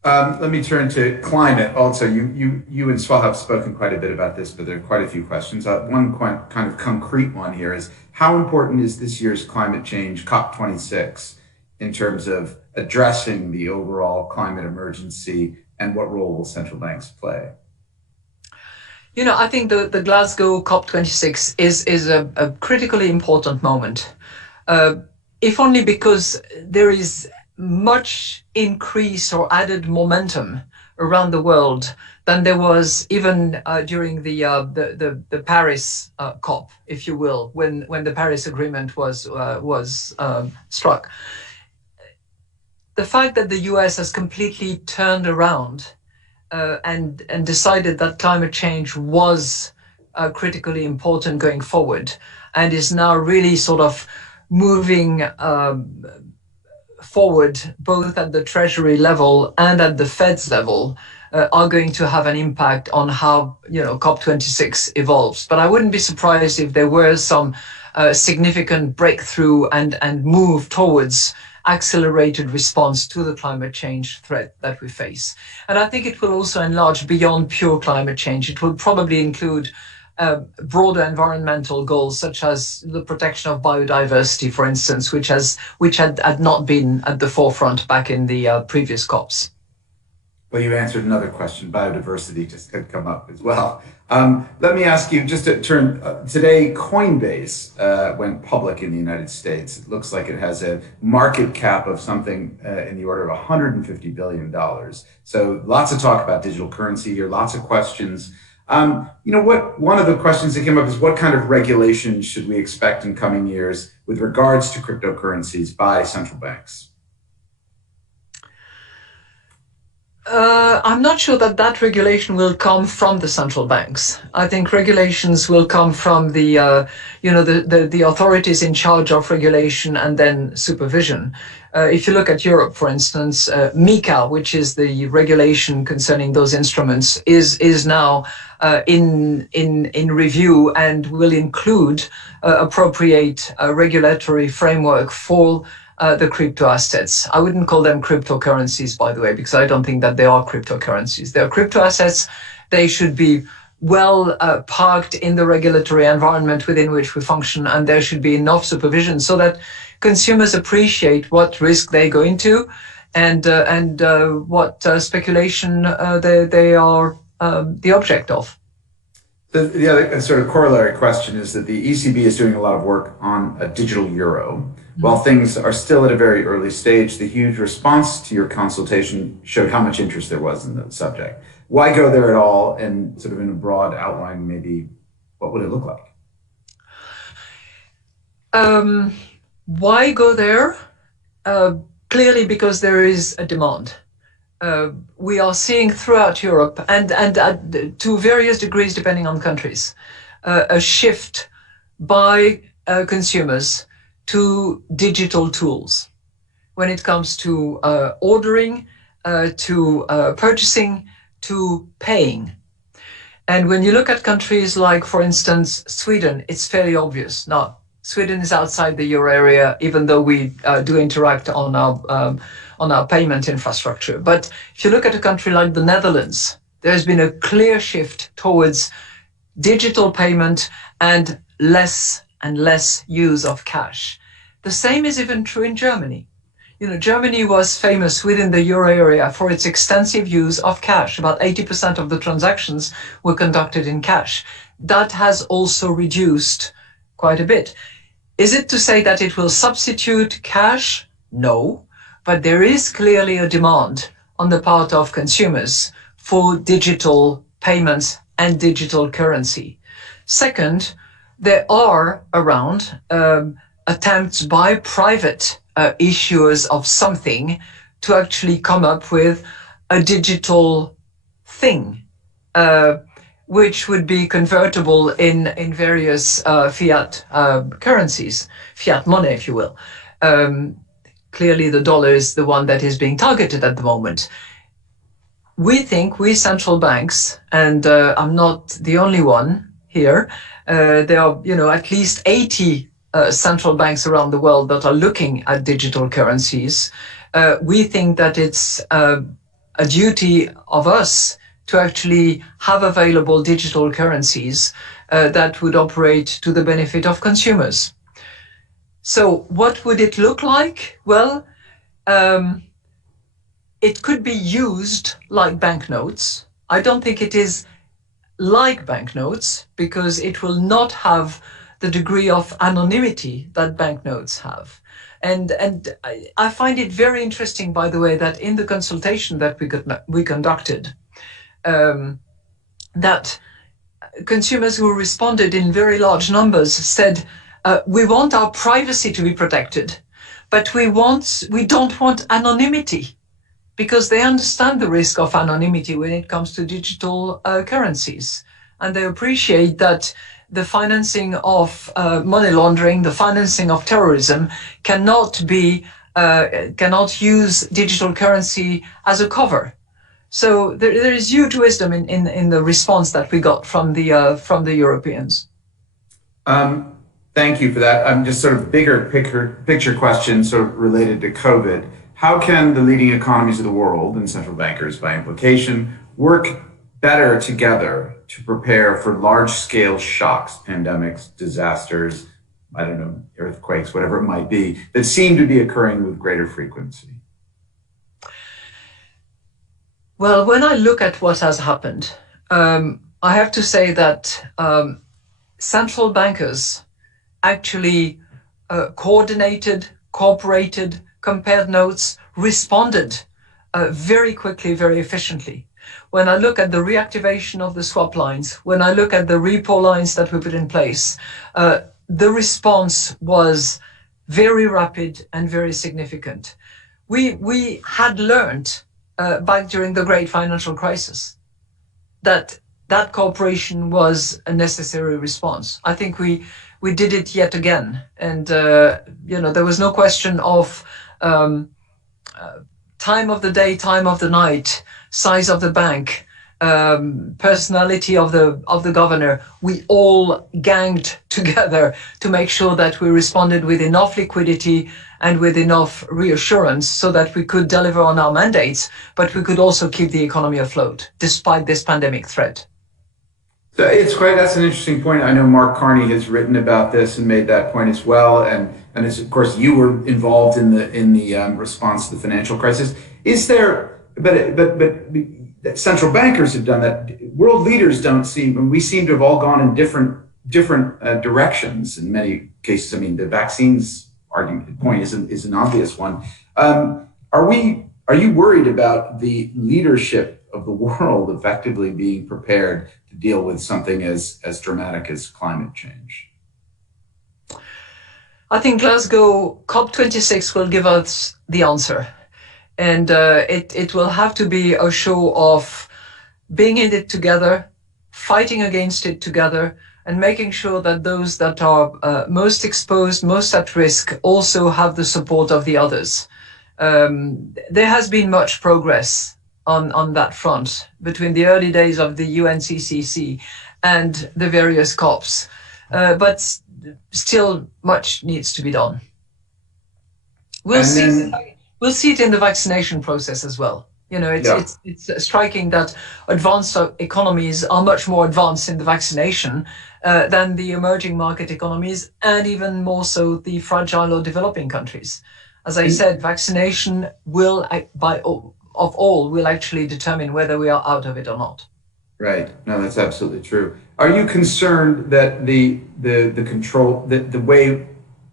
Let me turn to climate. Also, you and Swaha have spoken quite a bit about this, but there are quite a few questions. One kind of concrete one here is, how important is this year's climate change COP26 in terms of addressing the overall climate emergency, and what role will central banks play? I think the Glasgow COP26 is a critically important moment, if only because there is much increase or added momentum around the world than there was even during the Paris COP, if you will, when the Paris Agreement was struck. The fact that the US has completely turned around and decided that climate change was critically important going forward, and is now really sort of moving forward both at the Treasury level and at the Fed's level, are going to have an impact on how COP26 evolves. But I wouldn't be surprised if there were some significant breakthrough and move towards accelerated response to the climate change threat that we face. And I think it will also enlarge beyond pure climate change. It will probably include broader environmental goals, such as the protection of biodiversity, for instance, which had not been at the forefront back in the previous COPs. Well, you answered another question. Biodiversity just had come up as well. Let me ask you, just to turn, today Coinbase went public in the United States. It looks like it has a market cap of something in the order of $150 billion. So lots of talk about digital currency here, lots of questions. One of the questions that came up is, what kind of regulation should we expect in coming years with regards to cryptocurrencies by central banks? I'm not sure that regulation will come from the central banks. I think regulations will come from the authorities in charge of regulation and then supervision. If you look at Europe, for instance, MiCA, which is the regulation concerning those instruments, is now in review and will include appropriate regulatory framework for the crypto assets. I wouldn't call them cryptocurrencies, by the way, because I don't think that they are cryptocurrencies. They are crypto assets. They should be well parked in the regulatory environment within which we function, and there should be enough supervision so that consumers appreciate what risk they go into and what speculation they are the object of. The other sort of corollary question is that the ECB is doing a lot of work on a digital euro. While things are still at a very early stage, the huge response to your consultation showed how much interest there was in the subject. Why go there at all? And sort of in a broad outline, maybe, what would it look like? Why go there? Clearly because there is a demand. we are seeing throughout Europe and to various degrees depending on countries, a shift by consumers to digital tools when it comes to ordering, to purchasing, to paying. And when you look at countries like, for instance, Sweden, it's fairly obvious. Now, Sweden is outside the euro area, even though we do interact on our payment infrastructure. But if you look at a country like the Netherlands, there's been a clear shift towards digital payment and less use of cash. The same is even true in Germany. Germany was famous within the euro area for its extensive use of cash. About 80% of the transactions were conducted in cash. That has also reduced quite a bit. Is it to say that it will substitute cash? No, but there is clearly a demand on the part of consumers for digital payments and digital currency. Second, there are around attempts by private issuers of something to actually come up with a digital thing, which would be convertible in various fiat currencies, fiat money, if you will. Clearly, the dollar is the one that is being targeted at the moment. We central banks, and I'm not the only one here, there are at least 80 central banks around the world that are looking at digital currencies. We think that it's a duty of us to actually have available digital currencies that would operate to the benefit of consumers. So what would it look like? Well, it could be used like banknotes. I don't think it is like banknotes because it will not have the degree of anonymity that banknotes have. And I find it very interesting, by the way, that in the consultation that we conducted, that consumers who responded in very large numbers said, we want our privacy to be protected, but we don't want anonymity, because they understand the risk of anonymity when it comes to digital currencies. And they appreciate that the financing of money laundering, the financing of terrorism cannot use digital currency as a cover. So there is huge wisdom in the response that we got from the Europeans. Thank you for that. Just sort of bigger picture question, sort of related to COVID. How can the leading economies of the world and central bankers, by implication, work better together to prepare for large-scale shocks, pandemics, disasters, I don't know, earthquakes, whatever it might be, that seem to be occurring with greater frequency? Well, when I look at what has happened, I have to say that central bankers actually coordinated, cooperated, compared notes, responded very quickly, very efficiently. When I look at the reactivation of the swap lines, when I look at the repo lines that we put in place, the response was very rapid and very significant. We had learned back during the great financial crisis that cooperation was a necessary response. I think we did it yet again. And, there was no question of time of the day, time of the night, size of the bank, personality of the governor. We all ganged together to make sure that we responded with enough liquidity and with enough reassurance so that we could deliver on our mandates, but we could also keep the economy afloat despite this pandemic threat. So that's an interesting point. I know Mark Carney has written about this and made that point as well. And as, of course, you were involved in the response to the financial crisis. Is there, but central bankers have done that. World leaders we seem to have all gone in different directions in many cases. I mean, the vaccines point is an obvious one. Are you worried about the leadership of the world effectively being prepared to deal with something as dramatic as climate change? I think Glasgow COP26 will give us the answer. And it will have to be a show of being in it together, fighting against it together, and making sure that those that are most exposed, most at risk, also have the support of the others. There has been much progress on that front between the early days of the UNCCC and the various COPs, but still much needs to be done. We'll see it in the vaccination process as well. You know, it's striking that advanced economies are much more advanced in the vaccination than the emerging market economies, and even more so the fragile or developing countries. As I said, vaccination will actually determine whether we are out of it or not. Right. No, that's absolutely true. Are you concerned that the way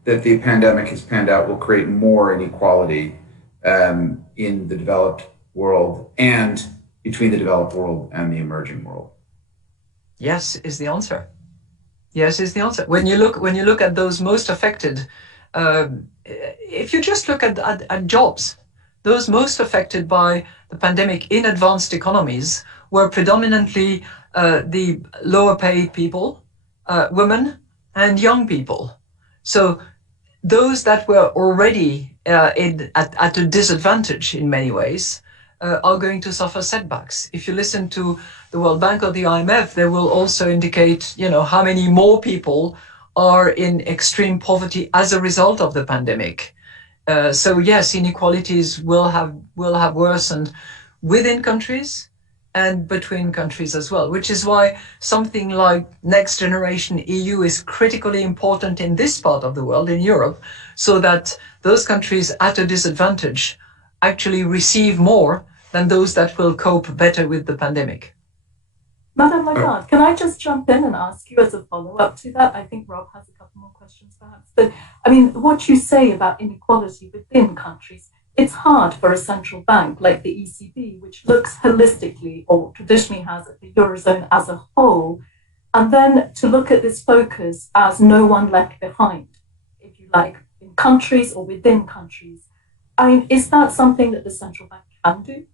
that the pandemic has panned out will create more inequality in the developed world and between the developed world and the emerging world? Yes, is the answer. Yes, is the answer. When you look at those most affected, if you just look at jobs, those most affected by the pandemic in advanced economies were predominantly the lower paid people, women, and young people. So those that were already at a disadvantage in many ways are going to suffer setbacks. If you listen to the World Bank or the IMF, they will also indicate, how many more people are in extreme poverty as a result of the pandemic. So yes, inequalities will have worsened within countries and between countries as well, which is why something like Next Generation EU is critically important in this part of the world, in Europe, so that those countries at a disadvantage actually receive more than those that will cope better with the pandemic. Madame Lagarde, can I just jump in and ask you as a follow-up to that? I think Rob has a couple more questions perhaps. But I mean, what you say about inequality within countries, it's hard for a central bank like the ECB, which looks holistically or traditionally has at the Eurozone as a whole, and then to look at this focus as no one left behind, if you like, in countries or within countries. I mean, is that something that the central bank can do?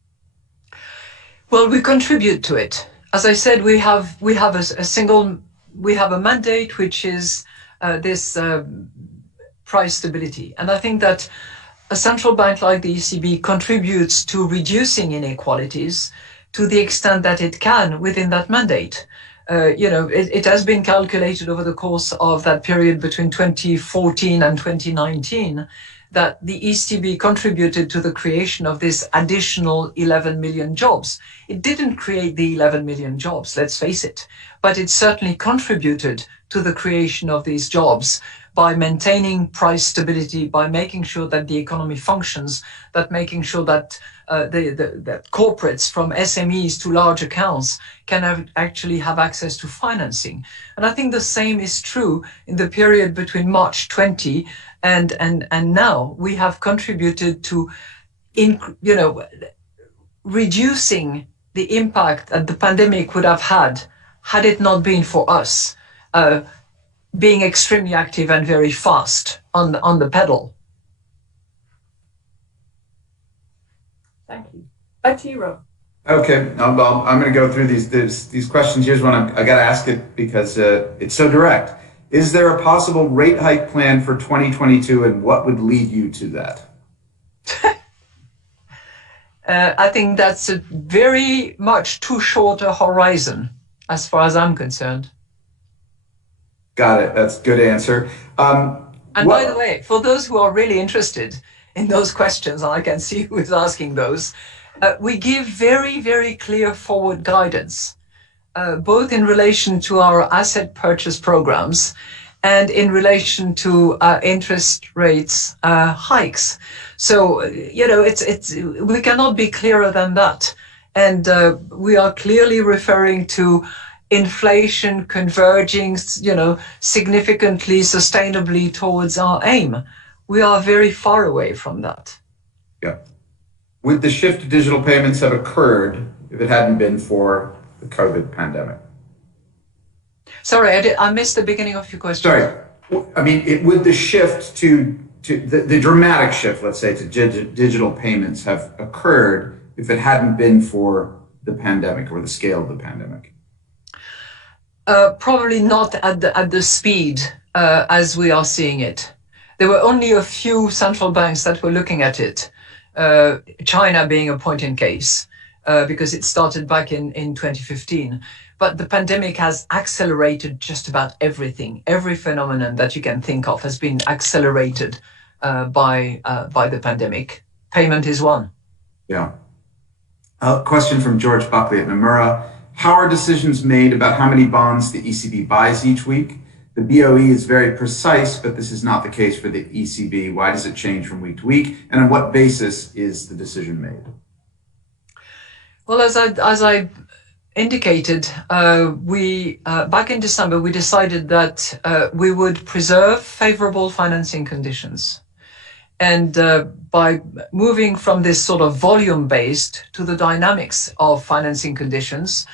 Well, we contribute to it. As I said, we have a mandate, which is this price stability. And I think that a central bank like the ECB contributes to reducing inequalities to the extent that it can within that mandate. It has been calculated over the course of that period between 2014 and 2019 that the ECB contributed to the creation of this additional 11 million jobs. It didn't create the 11 million jobs, let's face it, but it certainly contributed to the creation of these jobs by maintaining price stability, by making sure that the economy functions, that making sure that that corporates from SMEs to large accounts can actually have access to financing. And I think the same is true in the period between March 20 and now. We have contributed to reducing the impact that the pandemic would have had it not been for us being extremely active and very fast on the pedal. Thank you. Back to you, Rob. Okay, I'm going to go through these questions. Here's one I got to ask it because it's so direct. Is there a possible rate hike plan for 2022, and what would lead you to that? I think that's a very much too short a horizon, as far as I'm concerned. Got it. That's a good answer. And by the way, for those who are really interested in those questions, and I can see who is asking those, we give very, very clear forward guidance, both in relation to our asset purchase programs and in relation to interest rates hikes. So, we cannot be clearer than that. And we are clearly referring to inflation converging, significantly, sustainably towards our aim. We are very far away from that. Yeah. Would the shift to digital payments have occurred if it hadn't been for the COVID pandemic? Sorry, I missed the beginning of your question. Sorry. I mean, would the shift to the dramatic shift, let's say, to digital payments have occurred if it hadn't been for the pandemic or the scale of the pandemic? Probably not at the speed as we are seeing it. There were only a few central banks that were looking at it, China being a point in case, because it started back in 2015. But the pandemic has accelerated just about everything. Every phenomenon that you can think of has been accelerated by the pandemic. Payment is one. Yeah. A question from George Buckley at Nomura. How are decisions made about how many bonds the ECB buys each week? The BOE is very precise, but this is not the case for the ECB. Why does it change from week to week? And on what basis is the decision made? Well, as I indicated, we back in December, we decided that we would preserve favorable financing conditions. And by moving from this sort of volume-based to the dynamics of financing conditions,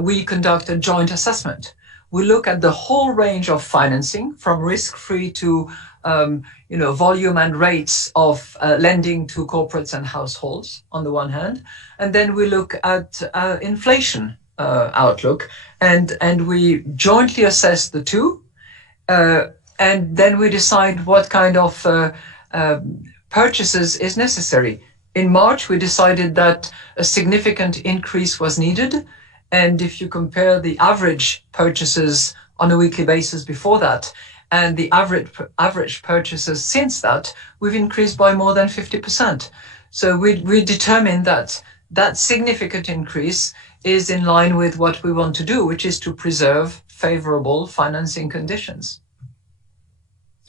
we conduct a joint assessment. We look at the whole range of financing, from risk-free to volume and rates of lending to corporates and households on the one hand, and then we look at inflation outlook, and we jointly assess the two, and then we decide what kind of purchases is necessary. In March, we decided that a significant increase was needed. And if you compare the average purchases on a weekly basis before that and the average purchases since that, we've increased by more than 50%. So we determined that that significant increase is in line with what we want to do, which is to preserve favorable financing conditions.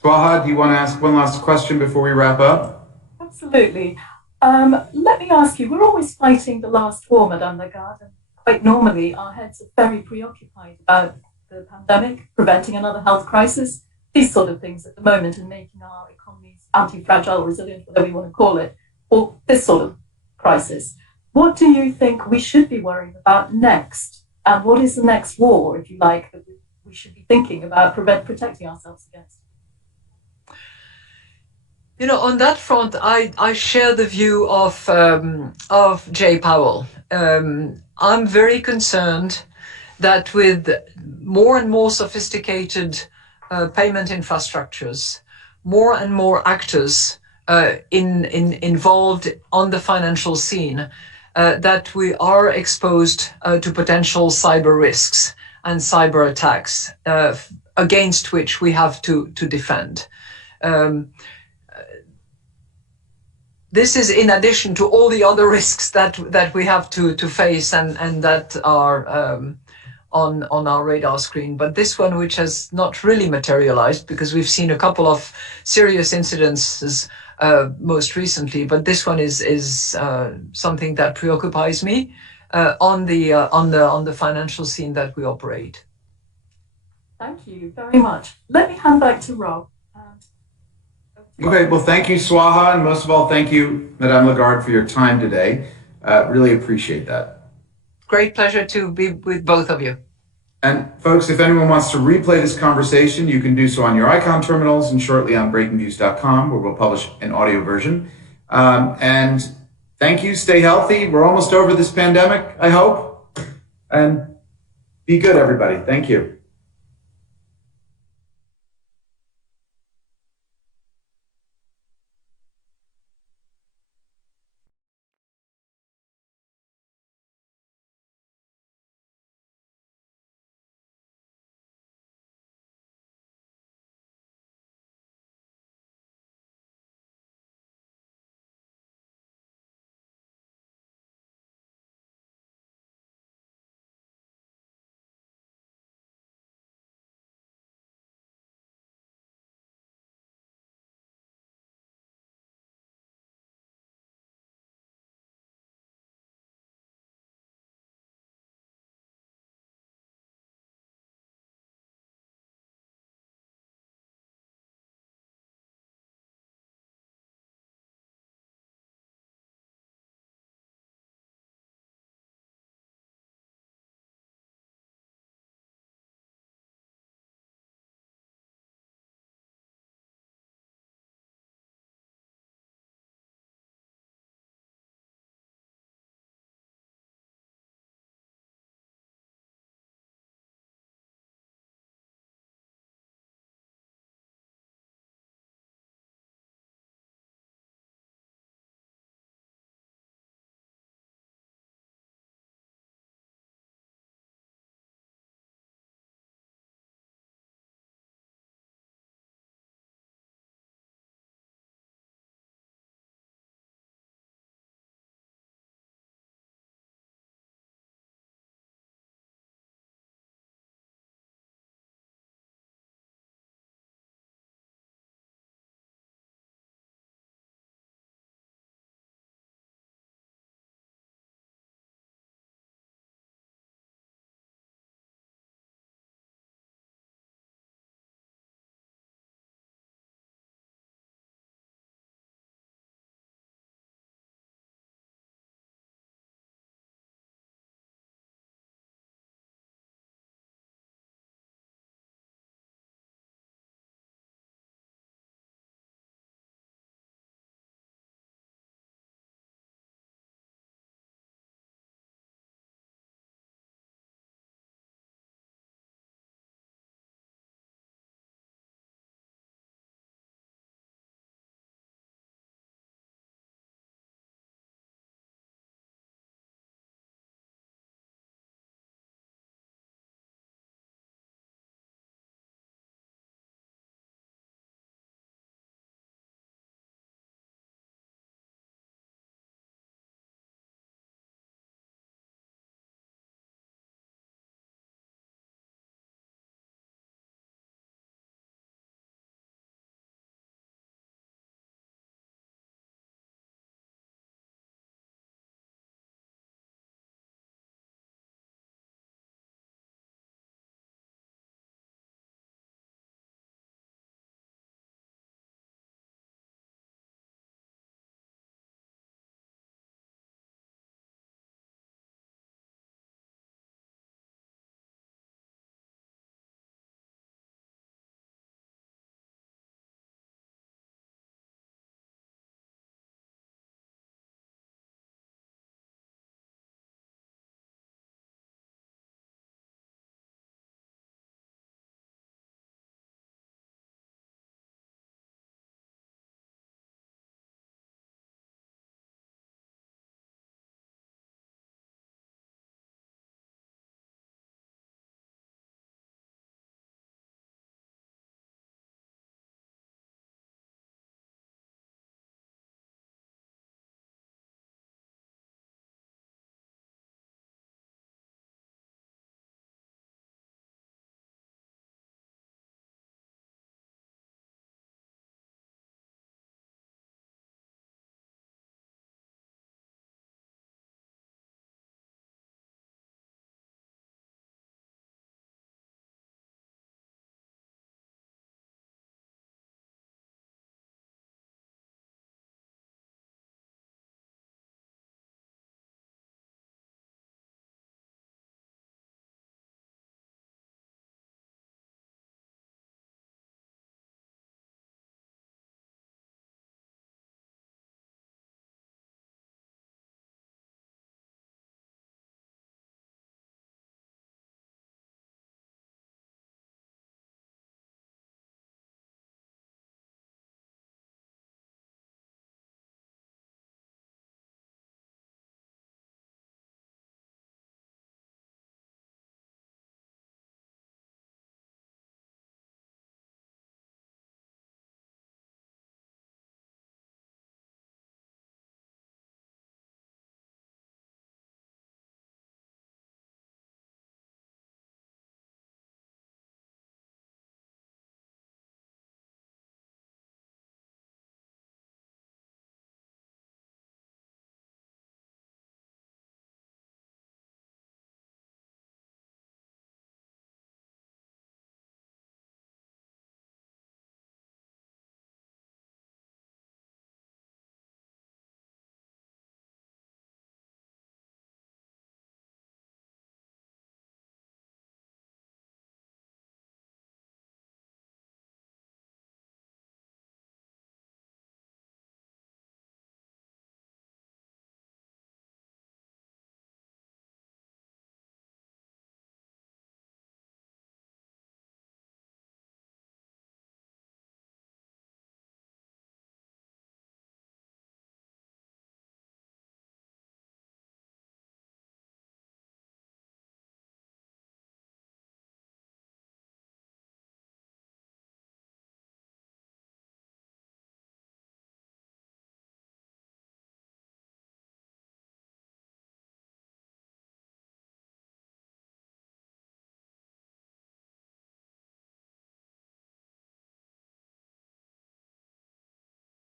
Swaha, do you want to ask one last question before we wrap up? Absolutely. Let me ask you, we're always fighting the last war, Madame Lagarde. Quite normally, our heads are very preoccupied about the pandemic, preventing another health crisis, these sort of things at the moment, and making our economies anti-fragile, resilient, whatever you want to call it, or this sort of crisis. What do you think we should be worrying about next? And what is the next war, if you like, that we should be thinking about protecting ourselves against? On that front, I share the view of Jay Powell. I'm very concerned that with more and more sophisticated payment infrastructures, more and more actors involved on the financial scene, that we are exposed to potential cyber risks and cyber attacks against which we have to defend. This is in addition to all the other risks that we have to face and that are on our radar screen. But this one, which has not really materialized because we've seen a couple of serious incidences most recently, but this one is something that preoccupies me on the financial scene that we operate. Thank you very much. Let me hand back to Rob. Okay, well, thank you, Swaha, and most of all, thank you, Madame Lagarde, for your time today. Really appreciate that. Great pleasure to be with both of you. And folks, if anyone wants to replay this conversation, you can do so on your Icon terminals and shortly on breakingviews.com, where we'll publish an audio version. And thank you, stay healthy. We're almost over this pandemic, I hope. And be good, everybody. Thank you.